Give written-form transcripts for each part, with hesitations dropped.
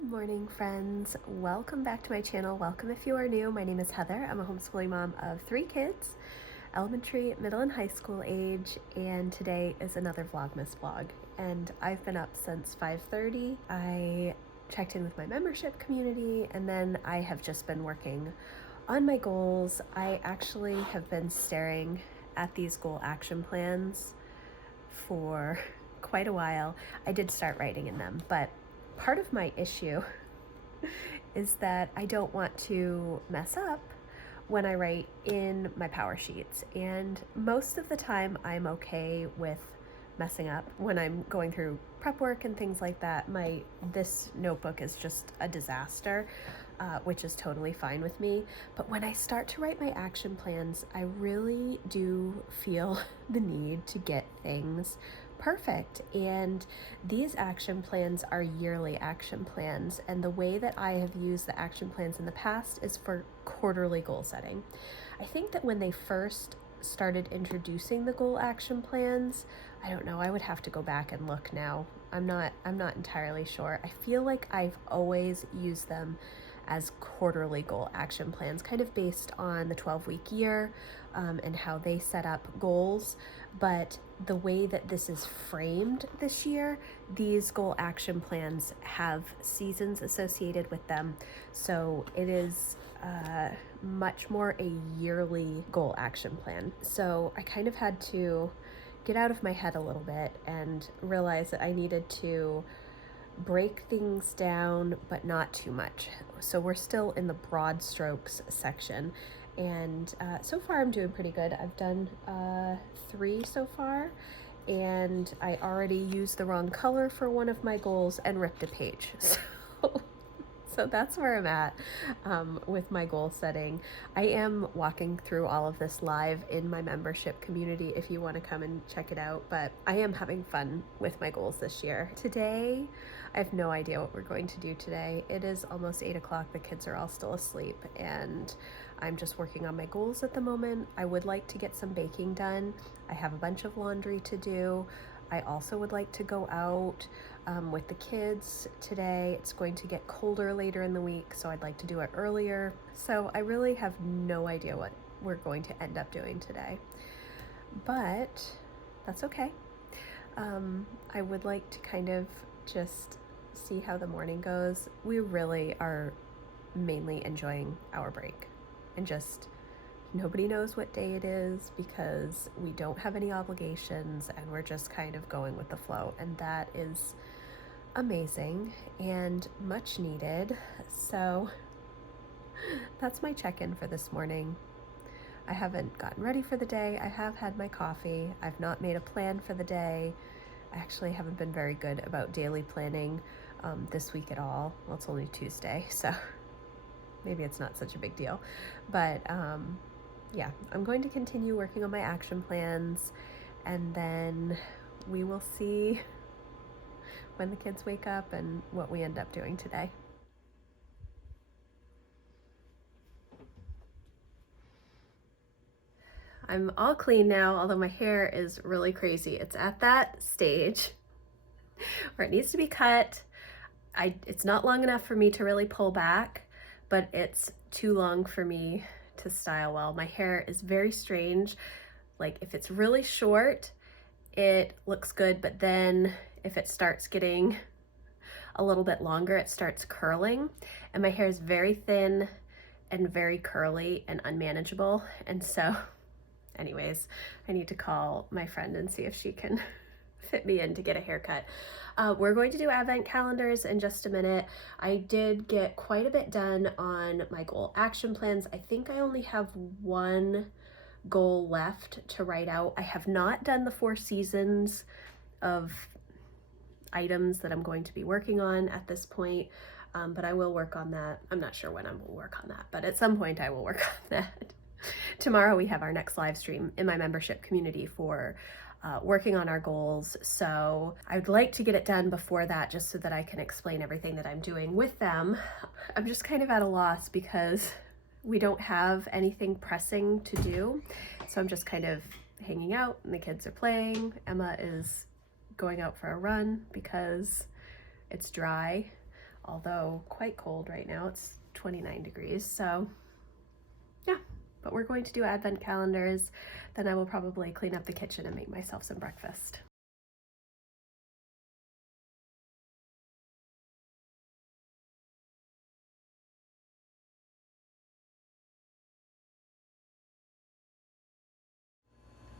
Good morning, friends. Welcome back to my channel. Welcome if you are new. My name is Heather. I'm a homeschooling mom of 3 kids, elementary, middle, and high school age, and today is another Vlogmas vlog. And I've been up since 5:30. I checked in with my membership community, and then I have just been working on my goals. I actually have been staring at these goal action plans for quite a while. I did start writing in them, but part of my issue is that I don't want to mess up when I write in my power sheets, and most of the time I'm okay with messing up when I'm going through prep work and things like that. This notebook is just a disaster, which is totally fine with me. But when I start to write my action plans, I really do feel the need to get things perfect. And these action plans are yearly action plans. And the way that I have used the action plans in the past is for quarterly goal setting. I think that when they first started introducing the goal action plans, I don't know, I would have to go back and look now. I'm not entirely sure. I feel like I've always used them as quarterly goal action plans, kind of based on the 12-week year and how they set up goals. But the way that this is framed this year, these goal action plans have seasons associated with them. So it is much more a yearly goal action plan. So I kind of had to get out of my head a little bit and realize that I needed to break things down, but not too much. So we're still in the broad strokes section, and so far I'm doing pretty good. I've done 3 so far, and I already used the wrong color for one of my goals and ripped a page. So that's where I'm at with my goal setting. I am walking through all of this live in my membership community if you want to come and check it out, but I am having fun with my goals this year. Today, I have no idea what we're going to do today. It is almost 8 o'clock. The kids are all still asleep, and I'm just working on my goals at the moment. I would like to get some baking done. I have a bunch of laundry to do. I also would like to go out with the kids today. It's going to get colder later in the week, so I'd like to do it earlier. So I really have no idea what we're going to end up doing today, but that's okay. I would like to kind of just see how the morning goes. We really are mainly enjoying our break, and just nobody knows what day it is because we don't have any obligations, and we're just kind of going with the flow, and that is amazing and much needed. So that's my check-in for this morning. I haven't gotten ready for the day. I have had my coffee. I've not made a plan for the day. I actually haven't been very good about daily planning this week at all. Well, it's only Tuesday, so maybe it's not such a big deal. But yeah, I'm going to continue working on my action plans, and then we will see when the kids wake up and what we end up doing today. I'm all clean now, although my hair is really crazy. It's at that stage where it needs to be cut. It's not long enough for me to really pull back, but it's too long for me to style well. My hair is very strange. Like, if it's really short, it looks good, but then if it starts getting a little bit longer, it starts curling, and my hair is very thin and very curly and unmanageable. And so anyways, I need to call my friend and see if she can fit me in to get a haircut. We're going to do advent calendars in just a minute. I did get quite a bit done on my goal action plans. I think I only have one goal left to write out. I have not done the 4 seasons of items that I'm going to be working on at this point, but I will work on that. I'm not sure when I will work on that, but at some point I will work on that. Tomorrow we have our next live stream in my membership community for working on our goals, so I'd like to get it done before that, just so that I can explain everything that I'm doing with them. I'm just kind of at a loss because we don't have anything pressing to do, so I'm just kind of hanging out, and the kids are playing. Emma is going out for a run because it's dry. although quite cold right now. It's 29 degrees, so yeah. But we're going to do advent calendars. Then I will probably clean up the kitchen and make myself some breakfast.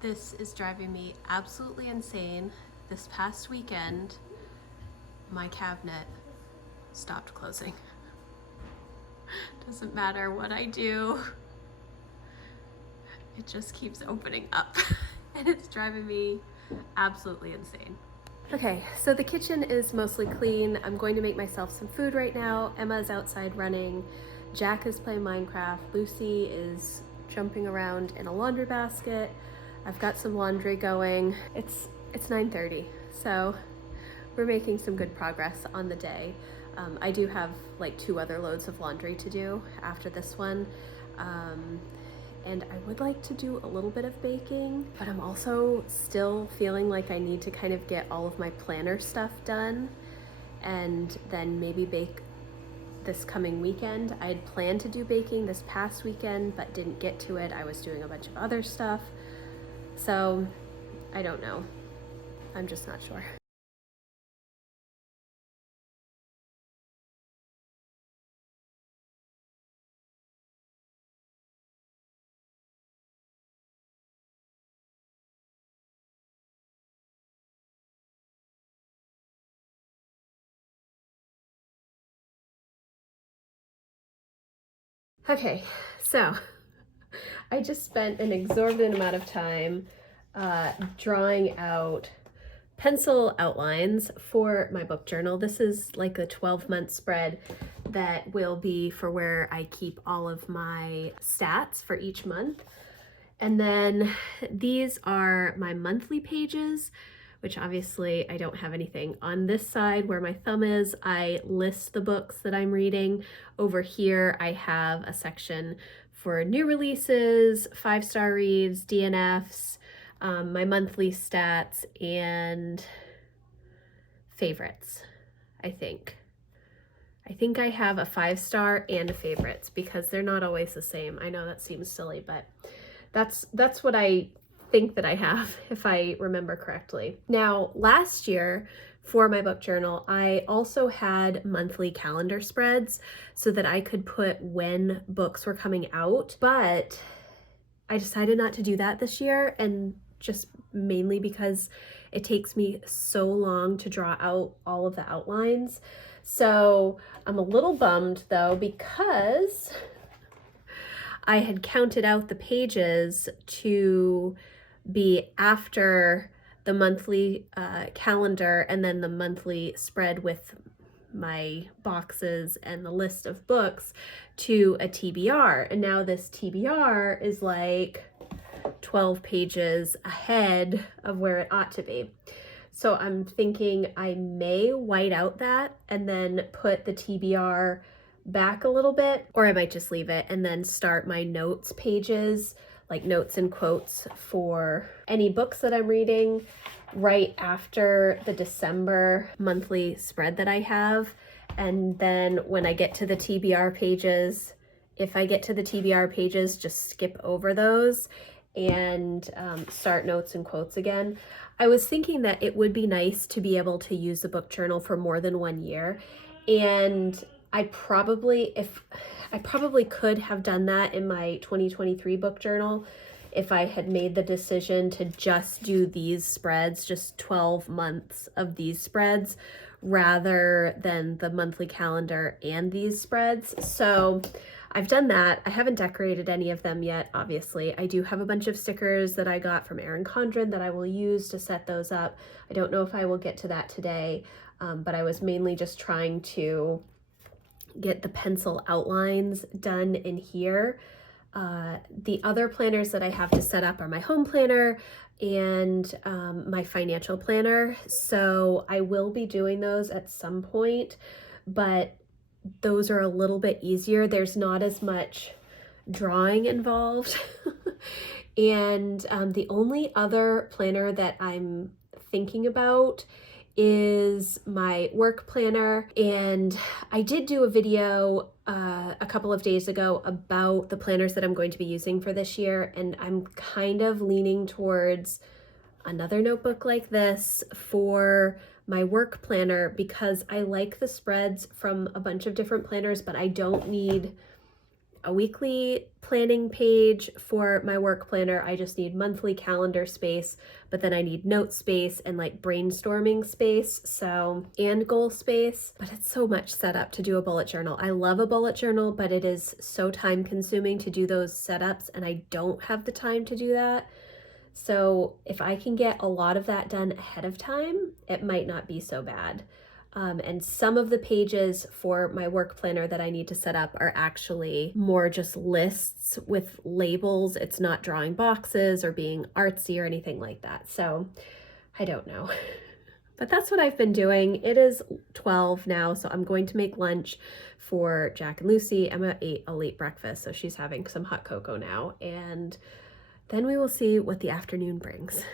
This is driving me absolutely insane. This past weekend, my cabinet stopped closing. Doesn't matter what I do, it just keeps opening up and it's driving me absolutely insane. Okay, so the kitchen is mostly clean. I'm going to make myself some food right now. Emma's outside running. Jack is playing Minecraft. Lucy is jumping around in a laundry basket. I've got some laundry going. It's 9:30, so we're making some good progress on the day. I do have like 2 other loads of laundry to do after this one. And I would like to do a little bit of baking, but I'm also still feeling like I need to kind of get all of my planner stuff done and then maybe bake this coming weekend. I had planned to do baking this past weekend, but didn't get to it. I was doing a bunch of other stuff. So I don't know. I'm just not sure. Okay, so I just spent an exorbitant amount of time drawing out pencil outlines for my book journal. This is like a 12-month spread that will be for where I keep all of my stats for each month. And then these are my monthly pages, which obviously I don't have anything. On this side where my thumb is, I list the books that I'm reading. Over here, I have a section for new releases, 5-star reads, DNFs, my monthly stats, and favorites, I think. I think I have a 5-star and a favorites because they're not always the same. I know that seems silly, but that's what I think that I have, if I remember correctly. Now, last year for my book journal, I also had monthly calendar spreads so that I could put when books were coming out, but I decided not to do that this year, and just mainly because it takes me so long to draw out all of the outlines. So I'm a little bummed though, because I had counted out the pages to be after the monthly calendar and then the monthly spread with my boxes and the list of books to a TBR. And now this TBR is like 12 pages ahead of where it ought to be. So I'm thinking I may white out that and then put the TBR back a little bit, or I might just leave it and then start my notes pages, like notes and quotes for any books that I'm reading right after the December monthly spread that I have. And then when I get to the TBR pages, if I get to the TBR pages, just skip over those and start notes and quotes again. I was thinking that it would be nice to be able to use the book journal for more than 1 year, and I probably could have done that in my 2023 book journal if I had made the decision to just do these spreads, just 12 months of these spreads, rather than the monthly calendar and these spreads. So I've done that. I haven't decorated any of them yet, obviously. I do have a bunch of stickers that I got from Erin Condren that I will use to set those up. I don't know if I will get to that today, but I was mainly just trying to get the pencil outlines done in here. The other planners that I have to set up are my home planner and my financial planner. So I will be doing those at some point, but those are a little bit easier. There's not as much drawing involved. And the only other planner that I'm thinking about is my work planner, and I did do a video a couple of days ago about the planners that I'm going to be using for this year, and I'm kind of leaning towards another notebook like this for my work planner because I like the spreads from a bunch of different planners, but I don't need a weekly planning page for my work planner. I just need monthly calendar space, but then I need note space and like brainstorming space, so, and goal space. But it's so much setup to do a bullet journal. I love a bullet journal, but it is so time consuming to do those setups, and I don't have the time to do that. So if I can get a lot of that done ahead of time, it might not be so bad. And some of the pages for my work planner that I need to set up are actually more just lists with labels. It's not drawing boxes or being artsy or anything like that. So I don't know. But that's what I've been doing. It is 12 now, so I'm going to make lunch for Jack and Lucy. Emma ate a late breakfast, so she's having some hot cocoa now. And then we will see what the afternoon brings.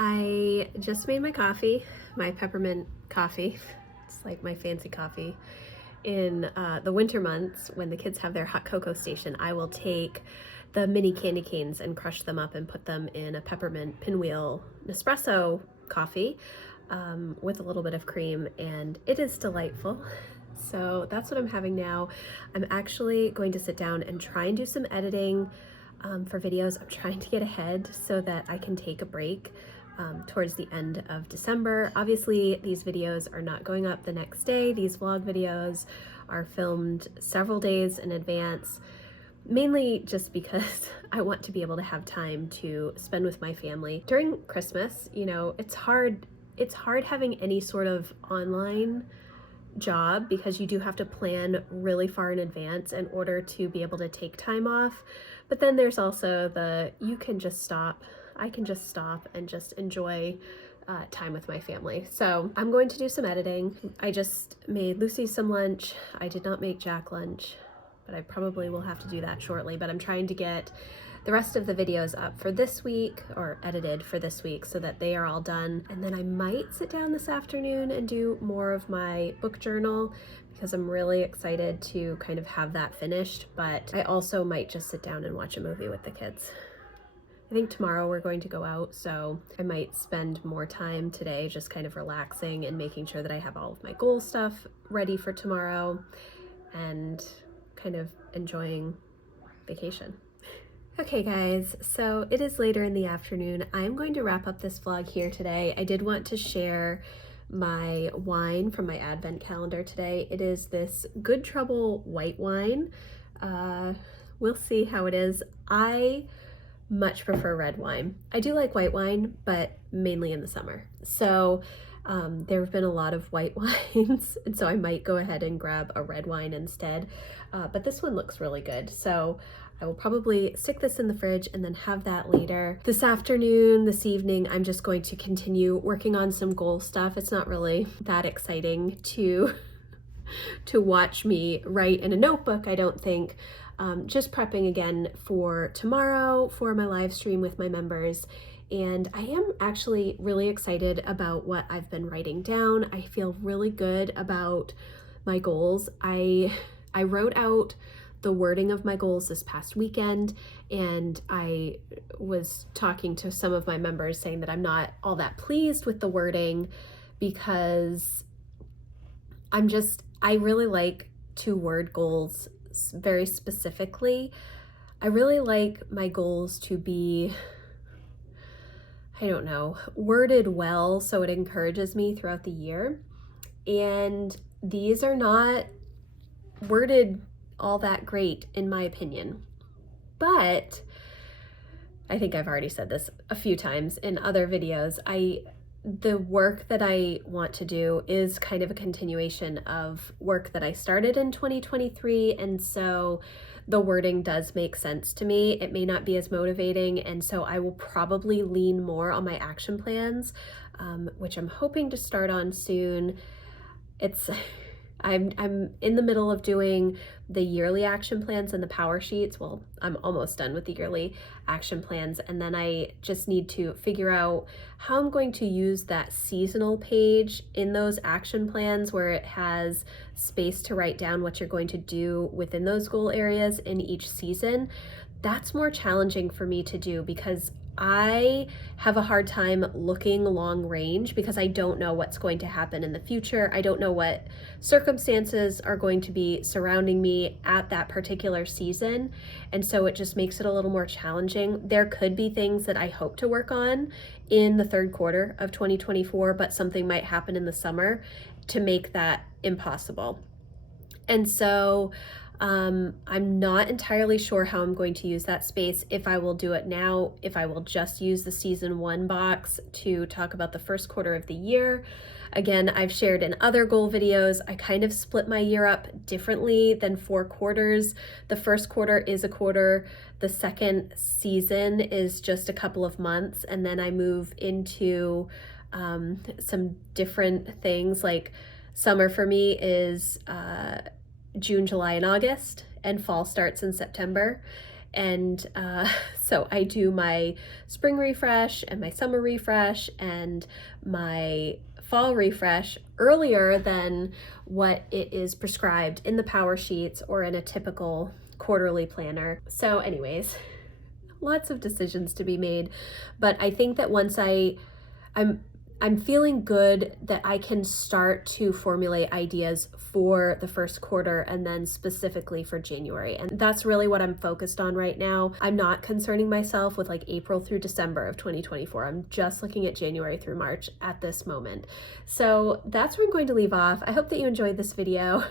I just made my coffee, my peppermint coffee. It's like my fancy coffee. In the winter months, when the kids have their hot cocoa station, I will take the mini candy canes and crush them up and put them in a peppermint pinwheel Nespresso coffee with a little bit of cream, and it is delightful. So that's what I'm having now. I'm actually going to sit down and try and do some editing for videos. I'm trying to get ahead so that I can take a break towards the end of December. Obviously, these videos are not going up the next day. These vlog videos are filmed several days in advance, mainly just because I want to be able to have time to spend with my family. During Christmas, you know, it's hard having any sort of online job because you do have to plan really far in advance in order to be able to take time off. But then there's also I can just stop and just enjoy time with my family. So I'm going to do some editing. I just made Lucy some lunch. I did not make Jack lunch, but I probably will have to do that shortly. But I'm trying to get the rest of the videos up for this week, or edited for this week, so that they are all done. And then I might sit down this afternoon and do more of my book journal because I'm really excited to kind of have that finished. But I also might just sit down and watch a movie with the kids. I think tomorrow we're going to go out, so I might spend more time today just kind of relaxing and making sure that I have all of my goal stuff ready for tomorrow and kind of enjoying vacation. Okay guys, so it is later in the afternoon. I'm going to wrap up this vlog here today. I did want to share my wine from my advent calendar today. It is this Good Trouble white wine. We'll see how it is. I much prefer red wine. I do like white wine, but mainly in the summer. So there have been a lot of white wines, and so I might go ahead and grab a red wine instead. But this one looks really good. So I will probably stick this in the fridge and then have that later. This afternoon, this evening, I'm just going to continue working on some goal stuff. It's not really that exciting to watch me write in a notebook, I don't think. Just prepping again for tomorrow for my live stream with my members. And I am actually really excited about what I've been writing down. I feel really good about my goals. I wrote out the wording of my goals this past weekend, and I was talking to some of my members saying that I'm not all that pleased with the wording because I really like to word goals very specifically. I really like my goals to be, I don't know, worded well so it encourages me throughout the year. And these are not worded all that great in my opinion. But I think I've already said this a few times in other videos. The work that I want to do is kind of a continuation of work that I started in 2023, and so the wording does make sense to me. It may not be as motivating, and so I will probably lean more on my action plans, which I'm hoping to start on soon. It's I'm in the middle of doing the yearly action plans and the power sheets. Well, I'm almost done with the yearly action plans, and then I just need to figure out how I'm going to use that seasonal page in those action plans where it has space to write down what you're going to do within those goal areas in each season. That's more challenging for me to do because I have a hard time looking long range because I don't know what's going to happen in the future. I don't know what circumstances are going to be surrounding me at that particular season. And so it just makes it a little more challenging. There could be things that I hope to work on in the third quarter of 2024, but something might happen in the summer to make that impossible. And so I'm not entirely sure how I'm going to use that space, if I will do it now, if I will just use the season 1 box to talk about the first quarter of the year. Again, I've shared in other goal videos, I kind of split my year up differently than 4 quarters. The first quarter is a quarter, the second season is just a couple of months, and then I move into some different things. Like summer for me is June, July, and August, and fall starts in September. And so I do my spring refresh and my summer refresh and my fall refresh earlier than what it is prescribed in the power sheets or in a typical quarterly planner. So anyways, lots of decisions to be made, but I think that once I'm feeling good that I can start to formulate ideas for the first quarter and then specifically for January. And that's really what I'm focused on right now. I'm not concerning myself with like April through December of 2024. I'm just looking at January through March at this moment. So that's where I'm going to leave off. I hope that you enjoyed this video.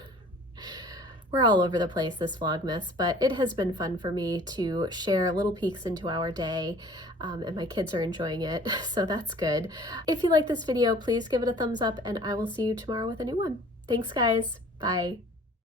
We're all over the place this Vlogmas, but it has been fun for me to share little peeks into our day, and my kids are enjoying it, so that's good. If you like this video, please give it a thumbs up, and I will see you tomorrow with a new one. Thanks, guys. Bye.